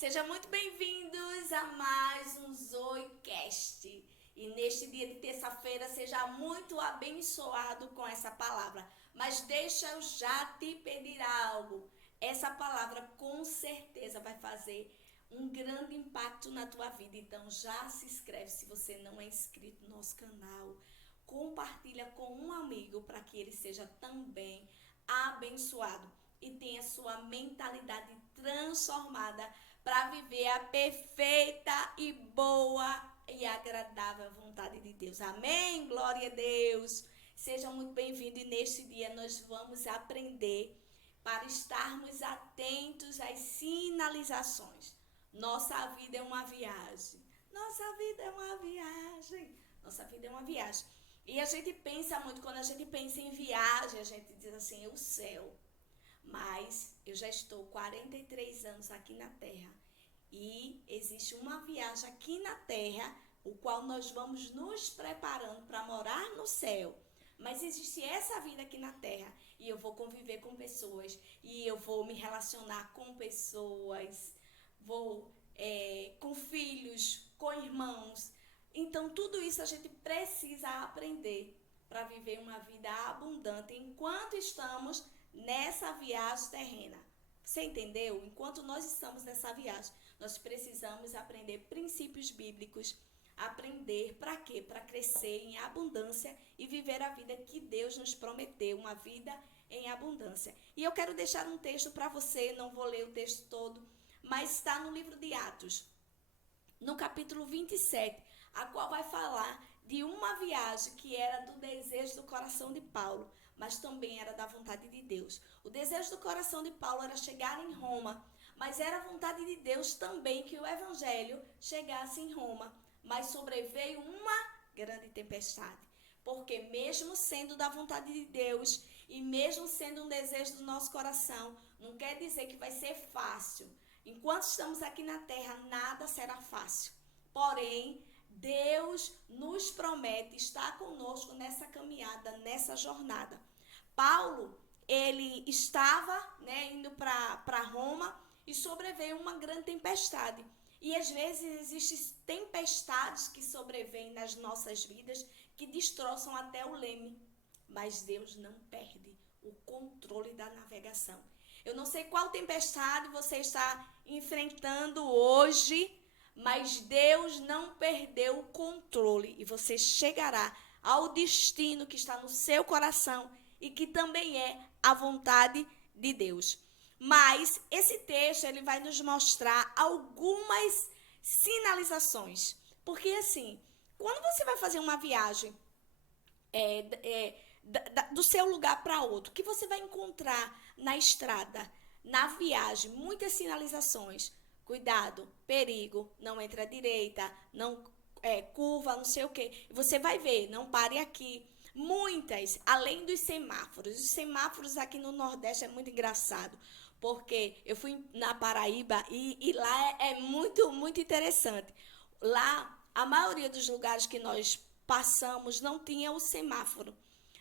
Sejam muito bem-vindos a mais um Zoicast. E neste dia de terça-feira, seja muito abençoado com essa palavra. Mas deixa eu já te pedir algo. Essa palavra com certeza vai fazer um grande impacto na tua vida. Então já se inscreve se você não é inscrito no nosso canal. Compartilha com um amigo para que ele seja também abençoado e tenha sua mentalidade transformada para viver a perfeita e boa e agradável vontade de Deus. Amém? Glória a Deus. Seja muito bem-vindo e neste dia nós vamos aprender para estarmos atentos às sinalizações. Nossa vida é uma viagem. Nossa vida é uma viagem. Nossa vida é uma viagem. E a gente pensa muito, quando a gente pensa em viagem, a gente diz assim, é o céu. Mas eu já estou 43 anos aqui na Terra e existe uma viagem aqui na Terra, o qual nós vamos nos preparando para morar no céu. Mas existe essa vida aqui na Terra e eu vou conviver com pessoas e eu vou me relacionar com pessoas, vou com filhos, com irmãos. Então tudo isso a gente precisa aprender para viver uma vida abundante enquanto estamos nessa viagem terrena. Você entendeu? Enquanto nós estamos nessa viagem, nós precisamos aprender princípios bíblicos. Aprender para quê? Para crescer em abundância e viver a vida que Deus nos prometeu, uma vida em abundância. E eu quero deixar um texto para você, não vou ler o texto todo, mas está no livro de Atos, no capítulo 27, a qual vai falar de uma viagem que era do desejo do coração de Paulo, mas também era da vontade de Deus. O desejo do coração de Paulo era chegar em Roma, mas era a vontade de Deus também que o evangelho chegasse em Roma. Mas sobreveio uma grande tempestade, porque mesmo sendo da vontade de Deus e mesmo sendo um desejo do nosso coração, não quer dizer que vai ser fácil. Enquanto estamos aqui na terra, nada será fácil. Porém, Deus nos promete estar conosco nessa caminhada, nessa jornada. Paulo, ele estava indo para Roma e sobreveio uma grande tempestade. E às vezes existem tempestades que sobrevêm nas nossas vidas que destroçam até o leme. Mas Deus não perde o controle da navegação. Eu não sei qual tempestade você está enfrentando hoje, mas Deus não perdeu o controle e você chegará ao destino que está no seu coração e que também é a vontade de Deus. Mas esse texto ele vai nos mostrar algumas sinalizações. Porque assim, quando você vai fazer uma viagem do seu lugar para outro, que você vai encontrar na estrada, na viagem, muitas sinalizações. Cuidado, perigo, não entra à direita, não curva, não sei o quê. Você vai ver, não pare aqui. Muitas, além dos semáforos. Os semáforos aqui no Nordeste é muito engraçado, porque eu fui na Paraíba e lá é muito, muito interessante. Lá, a maioria dos lugares que nós passamos não tinha o semáforo.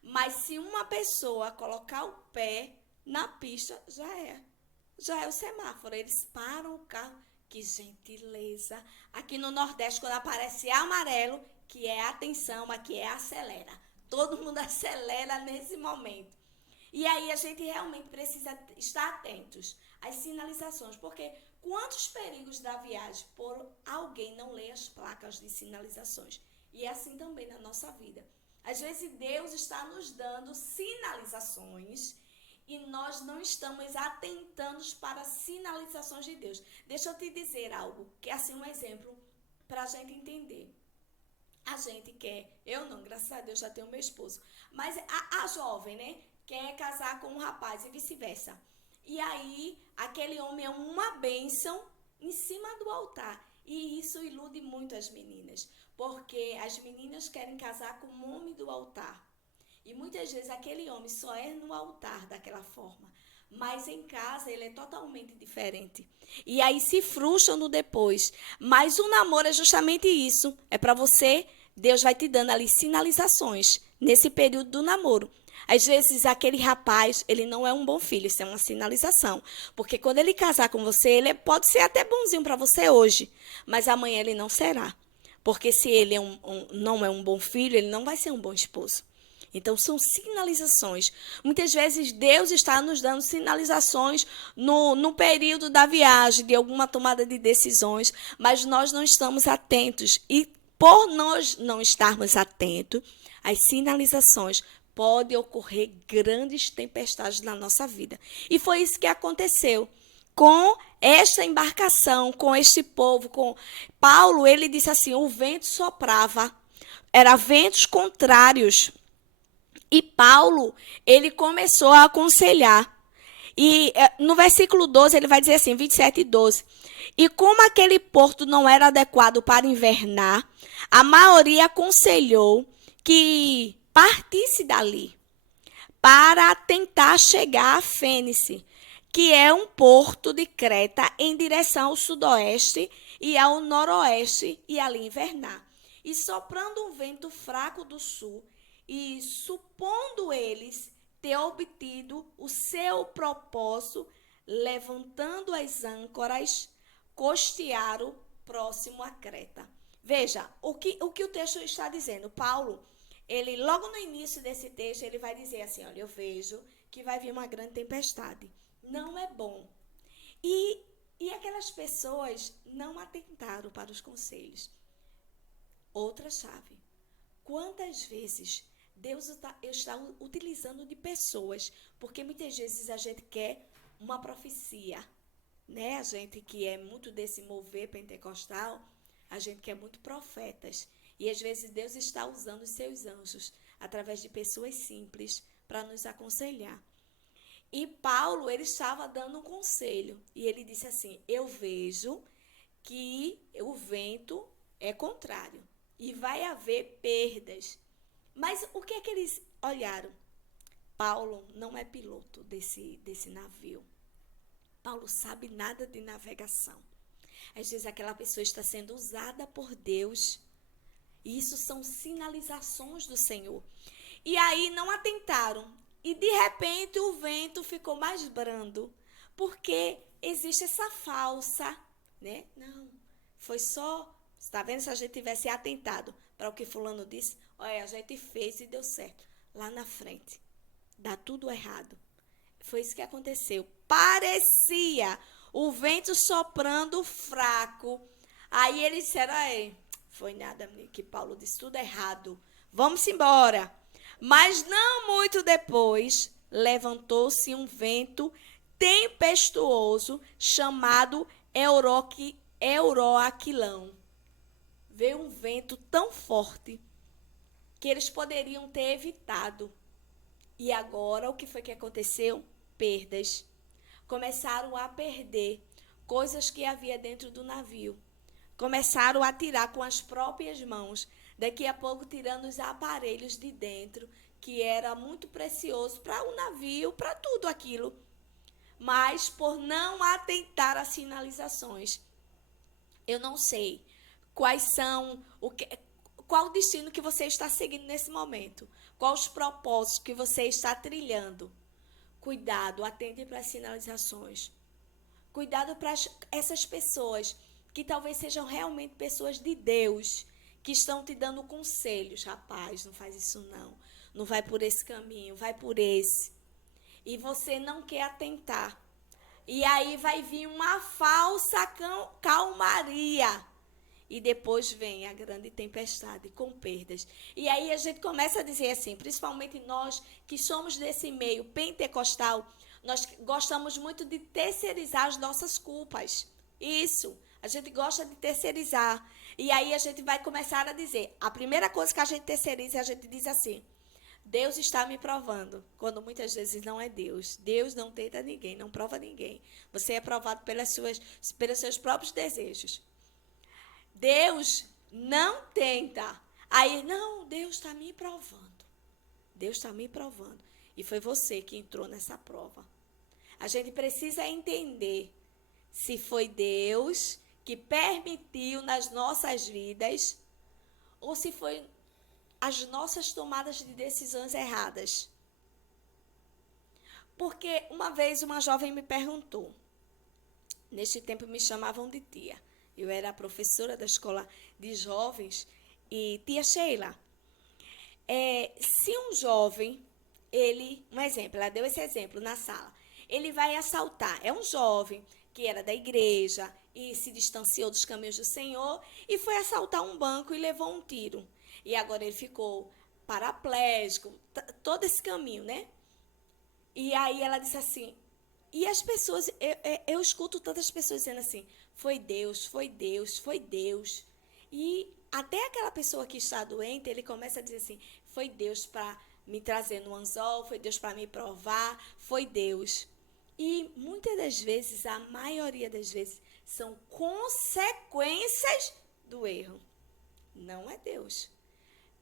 Mas se uma pessoa colocar o pé na pista, já é o semáforo. Eles param o carro. Que gentileza. Aqui no Nordeste, quando aparece amarelo, que é atenção, aqui é acelera. Todo mundo acelera nesse momento. E aí a gente realmente precisa estar atentos às sinalizações, porque quantos perigos da viagem por alguém não ler as placas de sinalizações? E é assim também na nossa vida. Às vezes Deus está nos dando sinalizações e nós não estamos atentando para as sinalizações de Deus. Deixa eu te dizer algo, que é assim um exemplo para a gente entender. A gente quer, eu não, graças a Deus já tenho meu esposo, mas a jovem, quer casar com um rapaz e vice-versa. E aí, aquele homem é uma bênção em cima do altar. E isso ilude muito as meninas, porque as meninas querem casar com o homem do altar. E muitas vezes aquele homem só é no altar daquela forma, mas em casa ele é totalmente diferente. E aí se frustram no depois. Mas o namoro é justamente isso. É para você, Deus vai te dando ali sinalizações nesse período do namoro. Às vezes, aquele rapaz, ele não é um bom filho, isso é uma sinalização. Porque quando ele casar com você, ele pode ser até bonzinho para você hoje, mas amanhã ele não será. Porque se ele não é um bom filho, ele não vai ser um bom esposo. Então, são sinalizações. Muitas vezes, Deus está nos dando sinalizações no período da viagem, de alguma tomada de decisões, mas nós não estamos atentos. E, por nós não estarmos atentos às sinalizações, pode ocorrer grandes tempestades na nossa vida. E foi isso que aconteceu com esta embarcação, com este povo. Com Paulo, ele disse assim, o vento soprava, eram ventos contrários. E Paulo, ele começou a aconselhar. E no versículo 12, ele vai dizer assim, 27 e 12. E como aquele porto não era adequado para invernar, a maioria aconselhou que partisse dali para tentar chegar a Fênice, que é um porto de Creta em direção ao sudoeste e ao noroeste, e ali invernar. E soprando um vento fraco do sul, e supondo eles ter obtido o seu propósito, levantando as âncoras, costearam próximo a Creta. Veja, o que o texto está dizendo. Paulo, ele logo no início desse texto, ele vai dizer assim, olha, eu vejo que vai vir uma grande tempestade. Não é bom. E aquelas pessoas não atentaram para os conselhos. Outra chave. Quantas vezes Deus está utilizando de pessoas, porque muitas vezes a gente quer uma profecia, né? A gente que é muito desse mover pentecostal, a gente quer muito profetas. E às vezes Deus está usando os seus anjos, através de pessoas simples, para nos aconselhar. E Paulo, ele estava dando um conselho, e ele disse assim, eu vejo que o vento é contrário, e vai haver perdas. Mas o que é que eles olharam? Paulo não é piloto desse navio. Paulo sabe nada de navegação. Às vezes aquela pessoa está sendo usada por Deus. E isso são sinalizações do Senhor. E aí não atentaram. E de repente o vento ficou mais brando. Porque existe essa falsa, né? Não, foi só... Está vendo? Se a gente tivesse atentado para o que fulano disse, olha, a gente fez e deu certo. Lá na frente, dá tudo errado. Foi isso que aconteceu. Parecia o vento soprando fraco. Aí eles disseram, aí, foi nada, que Paulo disse tudo errado. Vamos embora. Mas não muito depois, levantou-se um vento tempestuoso chamado Euroaquilão. Veio um vento tão forte que eles poderiam ter evitado. E agora, o que foi que aconteceu? Perdas. Começaram a perder coisas que havia dentro do navio. Começaram a tirar com as próprias mãos. Daqui a pouco, tirando os aparelhos de dentro, que era muito precioso para o navio, para tudo aquilo. Mas, por não atentar às sinalizações, eu não sei quais são, qual o destino que você está seguindo nesse momento. Quais os propósitos que você está trilhando. Cuidado, atente para as sinalizações. Cuidado para essas pessoas que talvez sejam realmente pessoas de Deus, que estão te dando conselhos. Rapaz, não faz isso não. Não vai por esse caminho, vai por esse. E você não quer atentar. E aí vai vir uma falsa calmaria. E depois vem a grande tempestade com perdas. E aí a gente começa a dizer assim, principalmente nós que somos desse meio pentecostal, nós gostamos muito de terceirizar as nossas culpas. Isso, a gente gosta de terceirizar. E aí a gente vai começar a dizer, a primeira coisa que a gente terceiriza, a gente diz assim, Deus está me provando, quando muitas vezes não é Deus. Deus não tenta ninguém, não prova ninguém. Você é provado pelos seus próprios desejos. Deus não tenta. Aí, não, Deus está me provando. Deus está me provando. E foi você que entrou nessa prova. A gente precisa entender se foi Deus que permitiu nas nossas vidas ou se foi as nossas tomadas de decisões erradas. Porque uma vez uma jovem me perguntou, neste tempo me chamavam de tia. Eu era professora da escola de jovens e tia Sheila, se um jovem, um exemplo, ela deu esse exemplo na sala, ele vai assaltar, é um jovem que era da igreja e se distanciou dos caminhos do Senhor e foi assaltar um banco e levou um tiro. E agora ele ficou paraplégico, todo esse caminho, né? E aí ela disse assim, e as pessoas, eu escuto tantas pessoas dizendo assim, foi Deus, foi Deus, foi Deus. E até aquela pessoa que está doente, ele começa a dizer assim, foi Deus para me trazer no anzol, foi Deus para me provar, foi Deus. E muitas das vezes, a maioria das vezes, são consequências do erro. Não é Deus.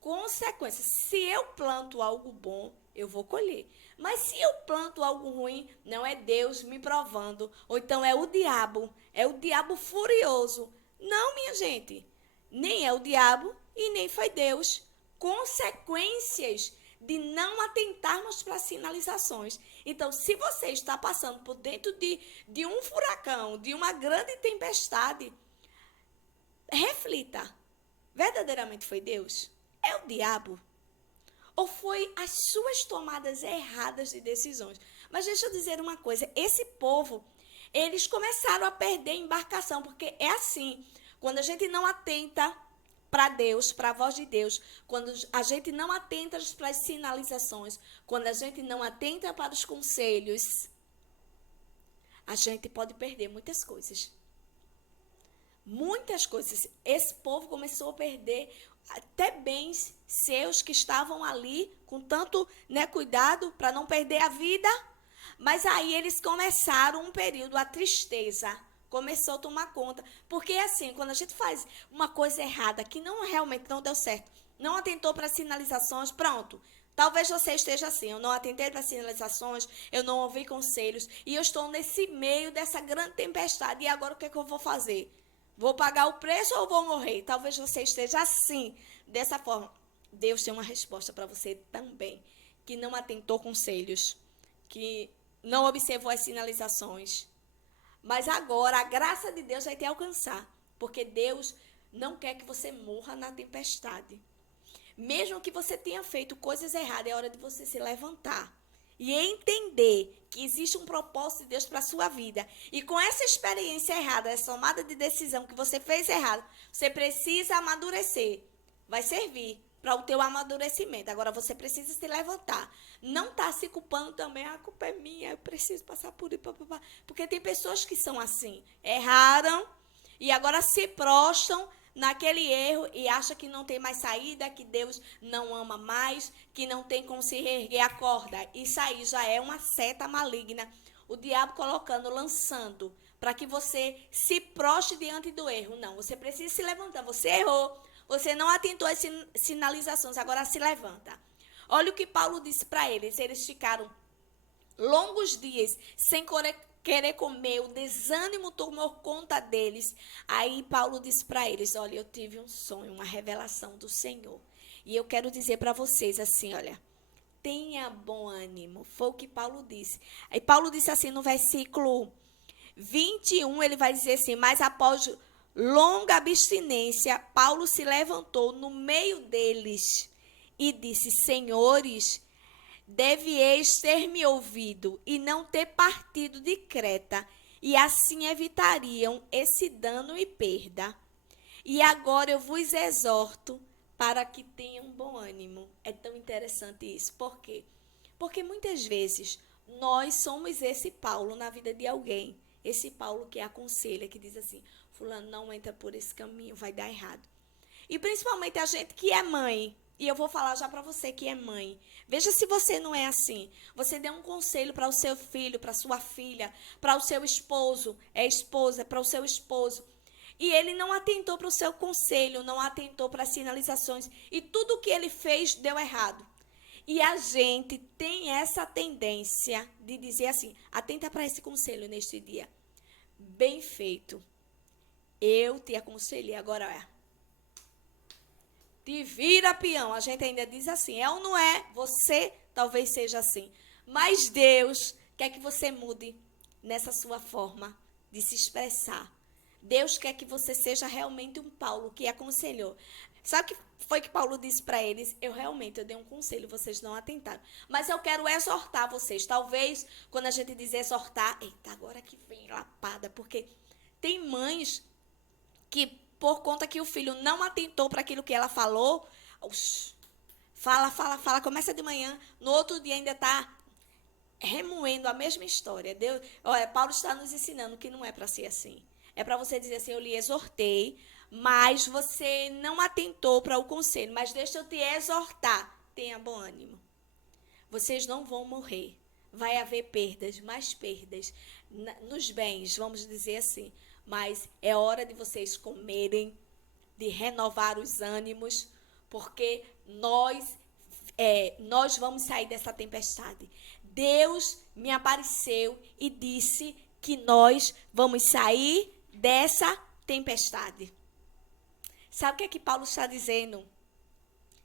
Consequências. Se eu planto algo bom, eu vou colher. Mas se eu planto algo ruim, não é Deus me provando. Ou então é o diabo furioso. Não, minha gente. Nem é o diabo e nem foi Deus. Consequências de não atentarmos para as sinalizações. Então, se você está passando por dentro de um furacão, de uma grande tempestade, reflita. Verdadeiramente foi Deus? É o diabo? Ou foi as suas tomadas erradas de decisões? Mas deixa eu dizer uma coisa, esse povo, eles começaram a perder a embarcação, porque é assim, quando a gente não atenta para Deus, para a voz de Deus, quando a gente não atenta para as sinalizações, quando a gente não atenta para os conselhos, a gente pode perder muitas coisas. Muitas coisas. Esse povo começou a perder até bens seus que estavam ali com tanto, cuidado para não perder a vida. Mas aí eles começaram um período, a tristeza começou a tomar conta. Porque assim, quando a gente faz uma coisa errada, que realmente não deu certo, não atentou para as sinalizações, pronto. Talvez você esteja assim, eu não atentei para as sinalizações, eu não ouvi conselhos, e eu estou nesse meio dessa grande tempestade, e agora o que é que eu vou fazer? Vou pagar o preço ou vou morrer? Talvez você esteja assim, dessa forma. Deus tem uma resposta para você também, que não atentou conselhos, que não observou as sinalizações. Mas agora a graça de Deus vai te alcançar, porque Deus não quer que você morra na tempestade. Mesmo que você tenha feito coisas erradas, é hora de você se levantar e entender que existe um propósito de Deus para a sua vida. E com essa experiência errada, essa tomada de decisão que você fez errado, você precisa amadurecer. Vai servir para o teu amadurecimento. Agora você precisa se levantar. Não está se culpando também, a culpa é minha, eu preciso passar por isso. Porque tem pessoas que são assim, erraram e agora se prostram naquele erro e acha que não tem mais saída, que Deus não ama mais, que não tem como se reerguer a corda. Isso aí já é uma seta maligna. O diabo colocando, lançando, para que você se prostre diante do erro. Não, você precisa se levantar. Você errou, você não atentou às sinalizações, agora se levanta. Olha o que Paulo disse para eles. Eles ficaram longos dias sem querer comer, o desânimo tomou conta deles. Aí Paulo disse para eles, olha, eu tive um sonho, uma revelação do Senhor. E eu quero dizer para vocês assim, olha, tenha bom ânimo. Foi o que Paulo disse. Aí Paulo disse assim no versículo 21, ele vai dizer assim, mas após longa abstinência, Paulo se levantou no meio deles e disse, senhores, devieis ter me ouvido e não ter partido de Creta, e assim evitariam esse dano e perda. E agora eu vos exorto para que tenham bom ânimo. É tão interessante isso. Por quê? Porque muitas vezes nós somos esse Paulo na vida de alguém. Esse Paulo que aconselha, que diz assim, fulano, não entra por esse caminho, vai dar errado. E principalmente a gente que é mãe. E eu vou falar já para você que é mãe. Veja se você não é assim. Você dê um conselho para o seu filho, para a sua filha, para o seu esposo, esposa, para o seu esposo. E ele não atentou para o seu conselho, não atentou para as sinalizações. E tudo o que ele fez deu errado. E a gente tem essa tendência de dizer assim, atenta para esse conselho neste dia. Bem feito. Eu te aconselhei, agora te vira, peão. A gente ainda diz assim, é ou não é? Você talvez seja assim. Mas Deus quer que você mude nessa sua forma de se expressar. Deus quer que você seja realmente um Paulo que aconselhou. Sabe o que foi que Paulo disse para eles? Eu dei um conselho, vocês não atentaram. Mas eu quero exortar vocês. Talvez, quando a gente diz exortar, eita, agora que vem lapada, porque tem mães que, por conta que o filho não atentou para aquilo que ela falou, fala, começa de manhã, no outro dia ainda está remoendo a mesma história. Paulo está nos ensinando que não é para ser assim. É para você dizer assim, eu lhe exortei, mas você não atentou para o conselho. Mas deixa eu te exortar, tenha bom ânimo. Vocês não vão morrer. Vai haver perdas, mais perdas nos bens, vamos dizer assim. Mas é hora de vocês comerem, de renovar os ânimos, porque nós vamos sair dessa tempestade. Deus me apareceu e disse que nós vamos sair dessa tempestade. Sabe o que é que Paulo está dizendo?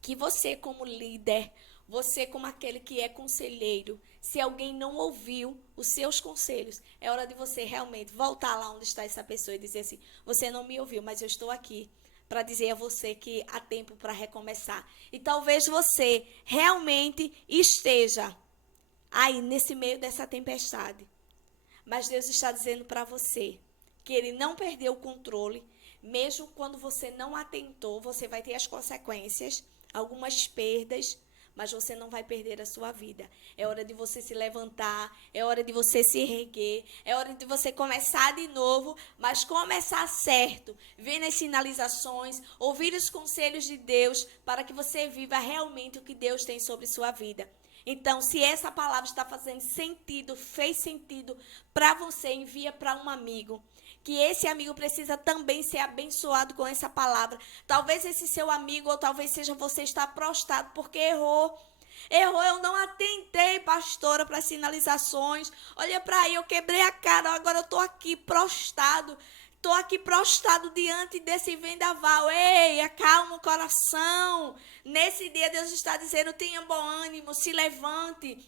Que você como líder, você como aquele que é conselheiro, se alguém não ouviu os seus conselhos, é hora de você realmente voltar lá onde está essa pessoa e dizer assim, você não me ouviu, mas eu estou aqui para dizer a você que há tempo para recomeçar. E talvez você realmente esteja aí nesse meio dessa tempestade. Mas Deus está dizendo para você que Ele não perdeu o controle. Mesmo quando você não atentou, você vai ter as consequências, algumas perdas, mas você não vai perder a sua vida. É hora de você se levantar, é hora de você se erguer, é hora de você começar de novo, mas começar certo, ver as sinalizações, ouvir os conselhos de Deus, para que você viva realmente o que Deus tem sobre sua vida. Então, se essa palavra está fazendo sentido, fez sentido para você, envia para um amigo. Que esse amigo precisa também ser abençoado com essa palavra. Talvez esse seu amigo, ou talvez seja você, está prostrado porque errou. Errou, eu não atentei, pastora, para as sinalizações. Olha para aí, eu quebrei a cara, agora eu estou aqui prostrado. Estou aqui prostrado diante desse vendaval. Ei, acalma o coração. Nesse dia Deus está dizendo, tenha bom ânimo, se levante.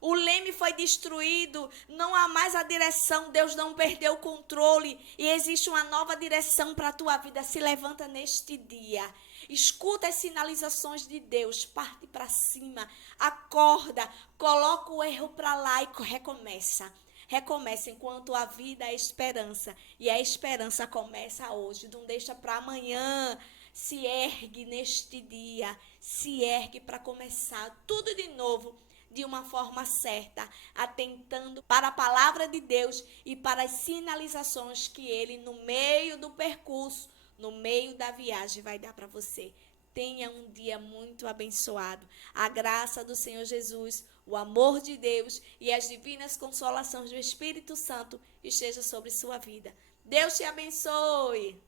O leme foi destruído, não há mais a direção, Deus não perdeu o controle e existe uma nova direção para a tua vida. Se levanta neste dia, escuta as sinalizações de Deus, parte para cima, acorda, coloca o erro para lá e recomeça. Recomeça enquanto a vida é esperança e a esperança começa hoje, não deixa para amanhã. Se ergue neste dia, se ergue para começar tudo de novo, de uma forma certa, atentando para a palavra de Deus e para as sinalizações que Ele, no meio do percurso, no meio da viagem, vai dar para você. Tenha um dia muito abençoado. A graça do Senhor Jesus, o amor de Deus e as divinas consolações do Espírito Santo esteja sobre sua vida. Deus te abençoe.